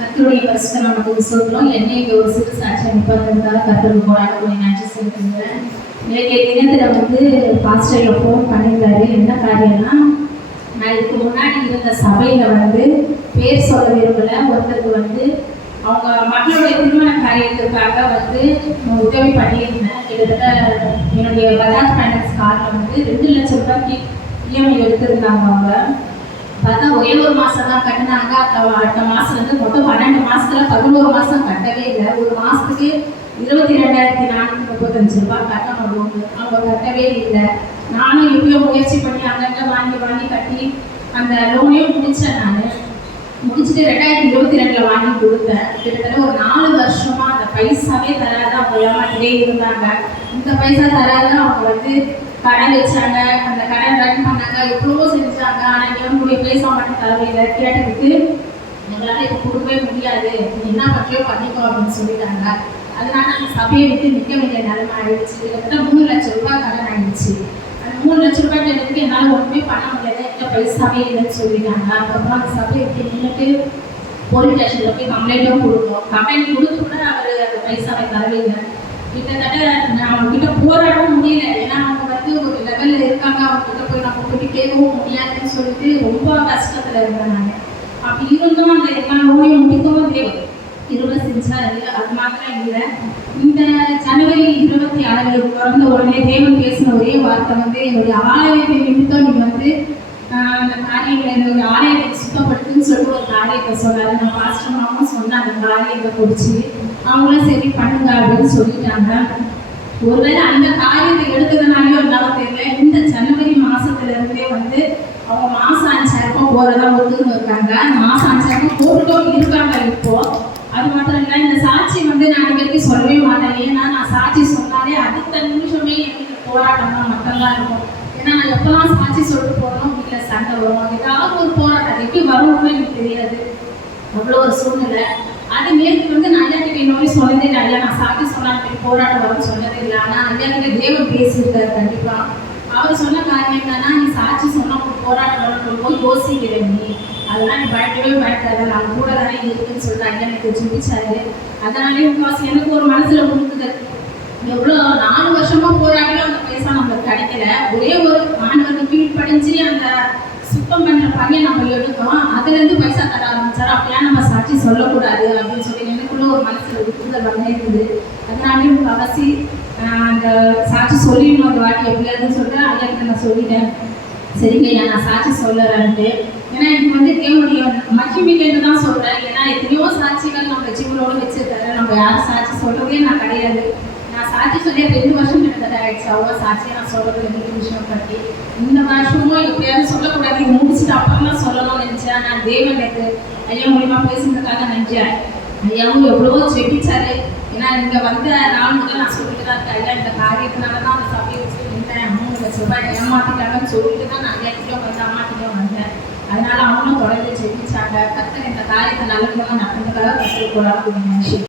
கர்த்தருடைய பரிசுத்த நாமத்துக்கு சொல்றோம். என்னை ஒரு சிறு சாட்சியம் நிற்பதற்காக கர்த்தருக்கு போராடக்கூடிய நன்றி செலுத்துகிறேன். இன்னைக்கு தினத்தில் பாஸ்டர் ஃபோன் பண்ணியிருந்தாரு. என்ன காரியம்னா, நான் இதுக்கு முன்னாடி இருந்த சபையில் பேர் சொல்ல விரும்பல. ஒருத்தருக்கு அவங்க மக்களுடைய திருமண காரியத்திற்காக உதவி பண்ணியிருந்தேன். கிட்டத்தட்ட என்னுடைய பஜாஜ் ஃபைனான்ஸ் கார்டில் 2 லட்சம் ரூபாய்க்கு இஎம்ஐ எடுத்திருந்தாங்க. அவங்க பார்த்தா ஒரே ஒரு மாதம் தான் கட்டினாங்க. அடுத்த மாதம் மொத்தம் 12 மாதத்துல 11 மாதம் கட்டவே இல்லை. ஒரு மாதத்துக்கு 22,435 ரூபாய் கட்டணும். அவங்க கட்டவே இல்லை. நானும் எப்படியோ முயற்சி பண்ணி அங்கங்கே வாங்கி கட்டி அந்த லோனையும் முடித்தேன். நான் முடிச்சுட்டு 2022 வாங்கி கொடுத்தேன். கிட்டத்தட்ட ஒரு 4 வருஷமா அந்த பைசாவே தராத அவங்க ஏமாத்திட்டே இருந்தாங்க. இந்த பைசா தராத அவங்க கடன் வச்சாங்க, அந்த கடன் ரன் பண்ணாங்க, எவ்வளவோ செஞ்சாங்க. ஆனால் இவங்களுடைய பைசா மட்டும் தரவில்லை. கேட்டதுக்கு எங்களால் இப்போ கொடுக்கவே முடியாது, என்ன பற்றியோ பண்ணிக்கோ அப்படின்னு சொல்லிட்டாங்க. அதனால அந்த சபையை விட்டு நிற்க வேண்டிய நிலைமை ஆயிடுச்சு. கிட்டத்தட்ட 3 லட்சம் ரூபாய் கடன் ஆயிடுச்சு. அந்த 3 லட்சம் ரூபாய் கேட்டதுக்கு என்னால் ஒன்றுமே பண்ண முடியாது, எந்த பைசாவே இல்லைன்னு சொல்லிட்டாங்க. அதுக்கப்புறம் அந்த சபையை விட்டு நின்றுட்டு போலீஸ் ஸ்டேஷனில் போய் கம்ப்ளைண்ட்டும் கொடுத்தோம். கம்ப்ளைண்ட் கொடுத்து கூட அவர் அந்த பைசாவை தரவே இல்லை. கிட்டத்தட்ட நான் அவங்ககிட்ட போராடவும் முடியல. ஏன்னா அவங்க ஒரு லெவலில் இருக்காங்க. அவங்ககிட்ட போய் நம்ம போய் கேட்கவும் முடியாதுன்னு சொல்லிட்டு ரொம்ப கஷ்டத்தில் இருந்தேன் நான். அப்படி இருந்தும் அந்த எல்லா நோயும் முடிக்கவும் திரும்ப செஞ்சாரு. அது மாத்திரம் இல்லை, இந்த ஜனவரி 26 பிறந்த உடனே தேவன் பேசின ஒரே வார்த்தை என்னுடைய ஆலயத்தை நிமித்தம் நீ அந்த காரியங்களை என்னுடைய ஆலயத்தை சுத்தப்படுத்துன்னு சொல்லிட்டு ஒரு காரியத்தை சொன்னாரு. நான் பாஸ்டமாவும் சொன்னேன். அந்த காரியத்தை பிடிச்சி அவங்களும் சரி பண்ணுங்க அப்படின்னு சொல்லிட்டாங்க. ஒருவேளை அந்த காரியத்தை எடுத்ததுனாலையோ என்னாலும் தெரியல, இந்த ஜனவரி மாசத்துல இருந்தே அவங்க மாசம் 5,000 ரூபாய் போறதா ஒத்துன்னு இருக்காங்க. மாசம் 5,000 ரூபாய் போட்டுட்டும் இருக்காங்க. இப்போ அது மாத்திரம் இல்லை, இந்த சாட்சி நான் வரைக்கும் சொல்லவே மாட்டேன். ஏன்னா நான் சாட்சி சொன்னாலே அடுத்த நிமிஷமே எனக்கு போராட்டம் தான் மட்டும்தான் இருக்கும். ஏன்னா நான் எப்பெல்லாம் சாட்சி சொல்லிட்டு போறோம் வீட்டில் சண்டை வரும், ஏதாவது ஒரு போராட்டம் எப்படி வரும்னு எனக்கு தெரியாது. அவ்வளோ ஒரு சூழ்நிலை. அது நேற்று நான் ஐயா கிட்ட இன்னொரு சொன்னதே இல்லை. ஐயா நான் சாட்சி சொன்னாங்க போராட்டம் வரும்னு சொன்னதே இல்லை. ஆனால் ஐயா கிட்ட தேவன் பேசியிருக்காரு. கண்டிப்பாக அவர் சொன்ன காரியம் என்னன்னா, நீ சாட்சி சொன்னா போராட்டம் வரும் போய் யோசிக்கிறேன், நீ அதெல்லாம் நீ பயப்படவே பயப்படாத, நான் கூட தானே இருக்குன்னு சொல்லிட்டு ஐயா எனக்கு சிந்திச்சாரு. அதனாலே முக்கால்வாசி எனக்கு ஒரு மனசுல கொடுக்குது. எவ்வளோ 4 வருஷமா போராடியும் அந்த பைசா நம்மளுக்கு கிடைக்கல. ஒரே ஒரு மாணவருக்கு கீழ் படிஞ்சு அந்த சுத்தம் பண்ணுற பணியை நம்ம எடுத்தோம். அதுலேருந்து பைசா தர ஆரம்பிச்சாரு. அப்படியா நம்ம சாட்சி சொல்லக்கூடாது அப்படின்னு சொல்லி எனக்குள்ள ஒரு மனசில் விட்டுதல் இருந்தது. அதனாலே அவசி அந்த சாட்சி சொல்லிடணும் அந்த வாட்டி எப்படியாதுன்னு சொல்லிட்டு ஐயாக்கிட்ட நான் சொல்லிட்டேன். சரிங்க ஐயா நான் சாட்சி சொல்லறேன்ட்டு. ஏன்னா எனக்கு தேவனுடைய மகிமைக்கு தான் சொல்கிறேன். ஏன்னா எத்தனையோ சாட்சிகள் நம்ம ஜீவனோடு வச்சிருக்காரு. நம்ம யாரும் சாட்சி சொல்கிறதே நான் கிடையாது. நான் சாட்சி சொல்லி 2 வருஷம் கிட்டத்தட்ட ஆயிடுச்சு. அவ்வளோ சாட்சியை நான் சொல்கிறது 2 விஷயம் பற்றி. இந்த வருஷமும் எப்படியாவது சொல்லக்கூடாது, முடிச்சுட்டு அப்புறம் தான் சொல்லணும்னு நினச்சேன். நான் தேவன் எனக்கு ஐயா மூலியமா பேசுனதுக்காக நன்றி. ஐயாவும் எவ்வளவோ ஜெபிச்சாரு. ஏன்னா இங்கே நாள் முதல் நான் சொல்லிட்டு தான் இருக்கேன். ஐயா இந்த காரியத்தினால தான் அந்த சபையை வச்சு நின்றேன், 3 லட்சம் ரூபாய் ஏமாத்திட்டாங்கன்னு சொல்லிட்டு தான் நான் ஐயா கிட்டே அம்மா கிட்டே வந்தேன். அதனால அவங்களும் தொடர்ந்து ஜெபிச்சாங்க. கர்த்தர் இந்த காரியத்தை நல்ல விதமாக நடந்ததுக்காக கற்றுக் கொள்ளாத